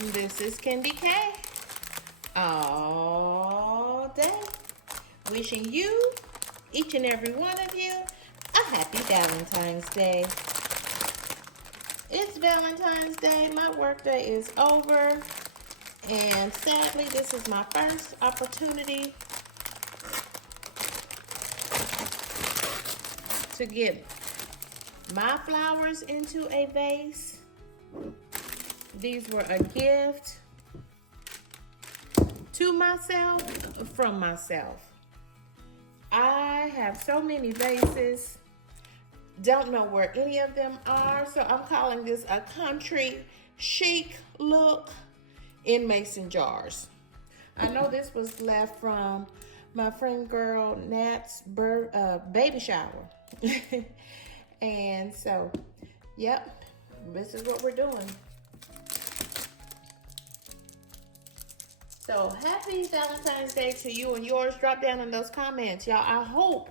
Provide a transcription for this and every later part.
This is KendyK all day. Wishing you, each and every one of you, a happy Valentine's Day. It's Valentine's Day. My workday is over. And sadly, this is my first opportunity to get my flowers into a vase. These were a gift to myself from myself. I have so many vases, don't know where any of them are, so I'm calling this a country chic look in mason jars. I know this was left from my friend girl Nat's baby shower. And so, yep, this is what we're doing. So happy Valentine's Day to you and yours. Drop down in those comments, y'all. I hope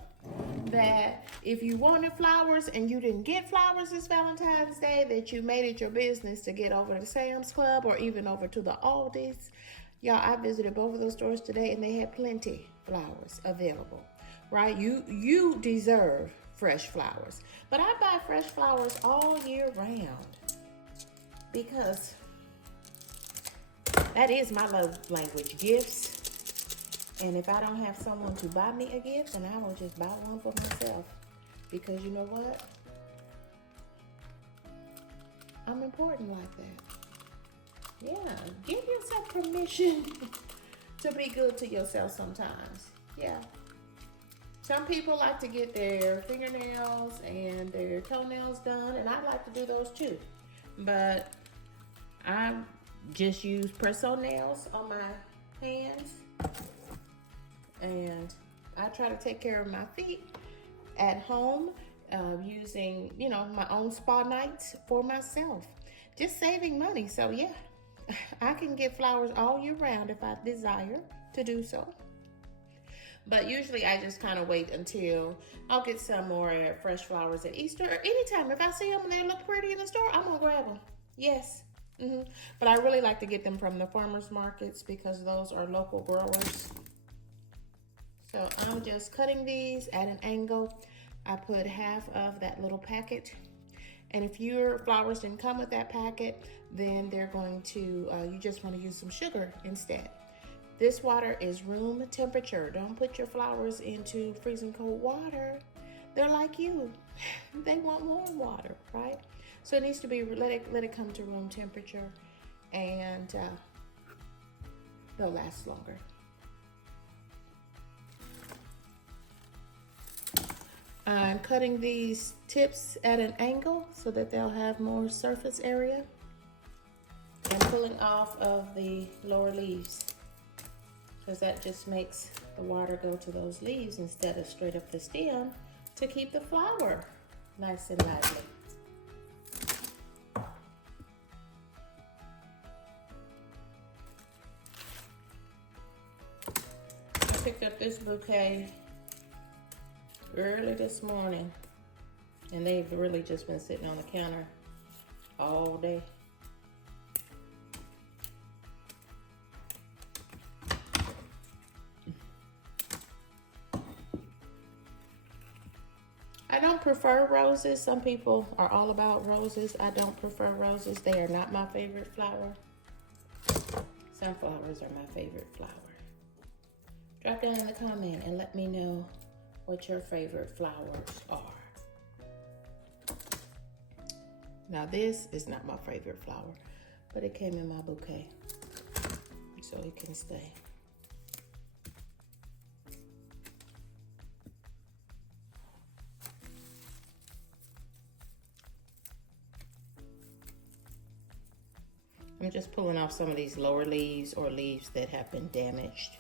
that if you wanted flowers and you didn't get flowers this Valentine's Day, that you made it your business to get over to Sam's Club or even over to the Aldi's. Y'all, I visited both of those stores today and they had plenty flowers available, right? You deserve fresh flowers. But I buy fresh flowers all year round because that is my love language, gifts. And if I don't have someone to buy me a gift, then I will just buy one for myself. Because you know what? I'm important like that. Yeah, give yourself permission to be good to yourself sometimes. Yeah. Some people like to get their fingernails and their toenails done, and I like to do those too. But I just use press-on nails on my hands, and I try to take care of my feet at home using, my own spa nights for myself. Just saving money. So yeah, I can get flowers all year round if I desire to do so. But usually I just kind of wait until I'll get some more fresh flowers at Easter or anytime. If I see them and they look pretty in the store, I'm gonna grab them. Yes. But I really like to get them from the farmers markets because those are local growers. So I'm just cutting these at an angle. I put half of that little packet. And if your flowers didn't come with that packet, then they're going to, you just want to use some sugar instead. This water is room temperature. Don't put your flowers into freezing cold water. They're like you. They want warm water, right? So it needs to be, let it come to room temperature, and they'll last longer. I'm cutting these tips at an angle so that they'll have more surface area, and pulling off of the lower leaves because that just makes the water go to those leaves instead of straight up the stem to keep the flower nice and lively. I picked up this bouquet early this morning, and they've really just been sitting on the counter all day. I don't prefer roses. Some people are all about roses. I don't prefer roses. They are not my favorite flower. Sunflowers are my favorite flower. Drop down in the comment and let me know what your favorite flowers are. Now this is not my favorite flower, but it came in my bouquet, so it can stay. I'm just pulling off some of these lower leaves or leaves that have been damaged.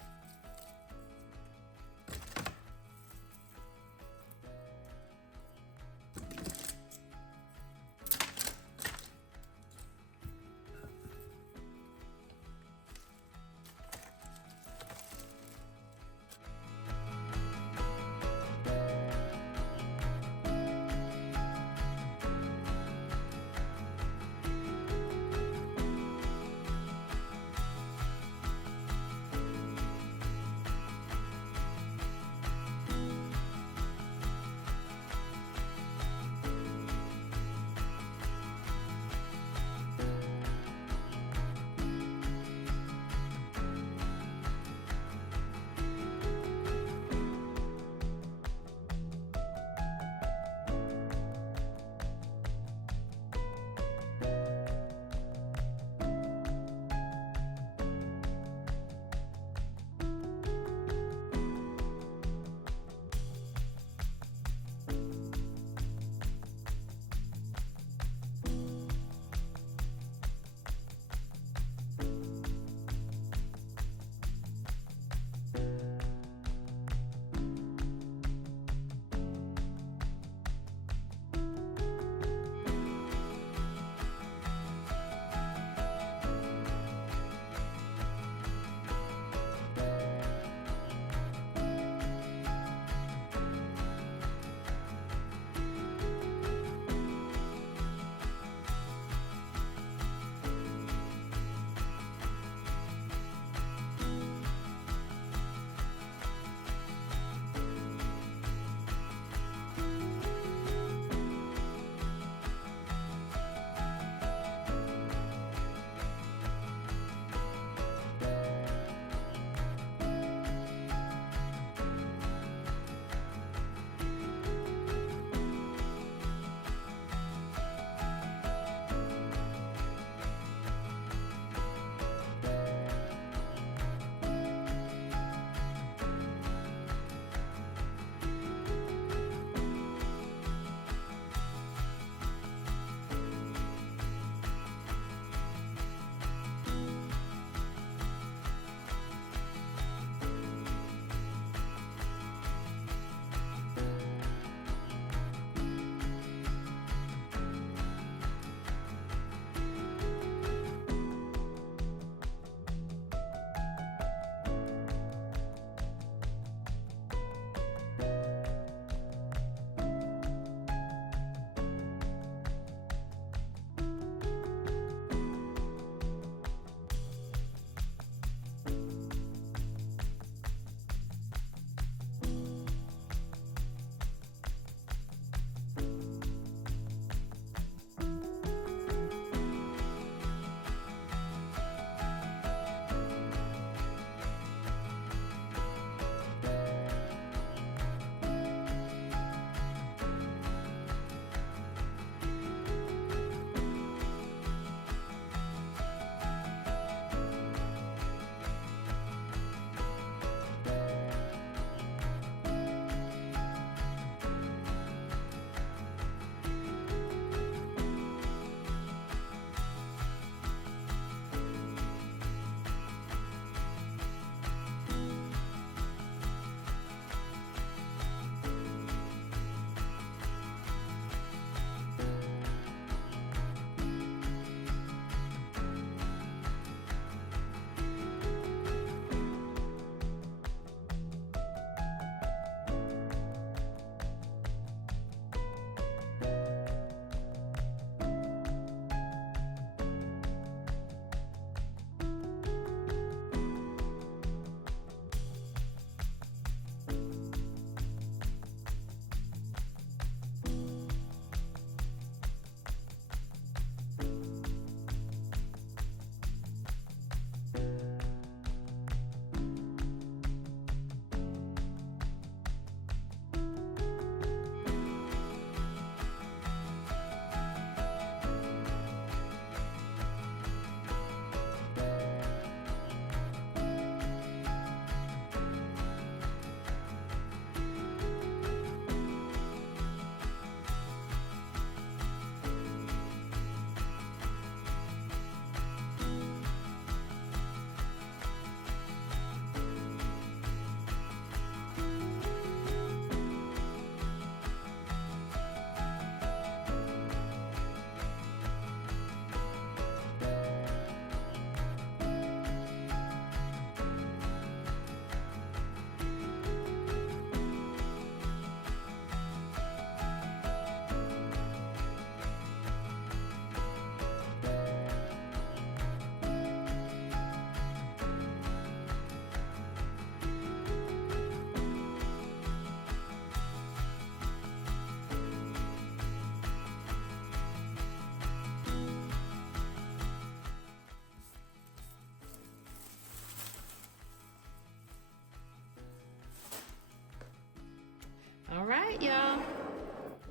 right, y'all.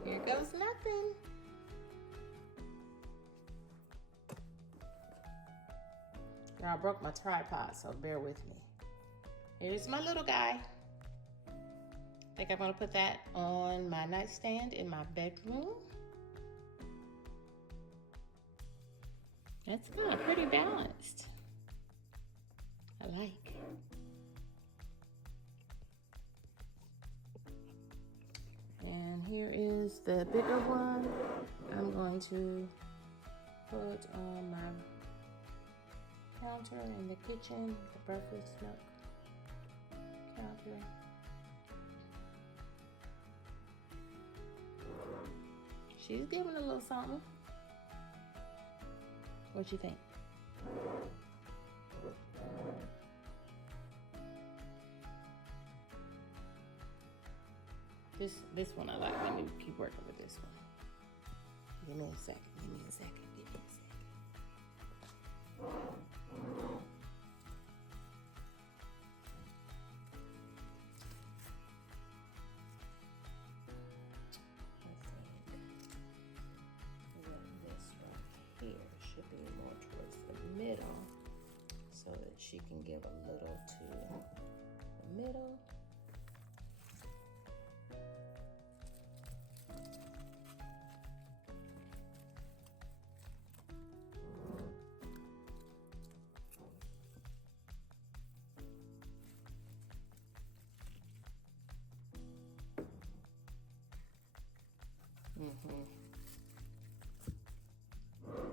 Here goes nothing. I broke my tripod, so bear with me. Here's my little guy. I think I'm gonna put that on my nightstand in my bedroom. That's good, pretty balanced. I like. And here is the bigger one. I'm going to put on my counter in the kitchen, the breakfast nook counter. She's giving a little something. What you think? This one I like. Let me keep working with this one. Give me a second. Give me a second. Give me a second. Here should be more towards the middle so that she can give a little to the middle.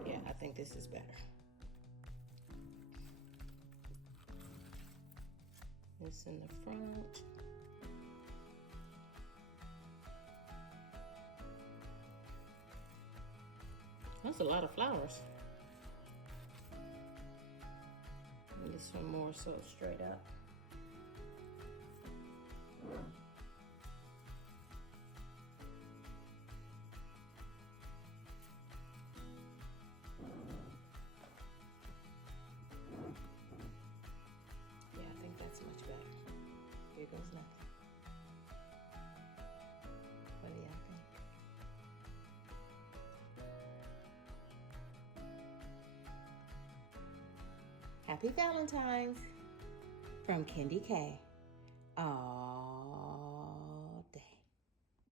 Yeah, I think this is better. This in the front. That's a lot of flowers. And this one more so straight up. Much better. Here goes nothing. What do y'all think? Happy Valentine's from KendyK All.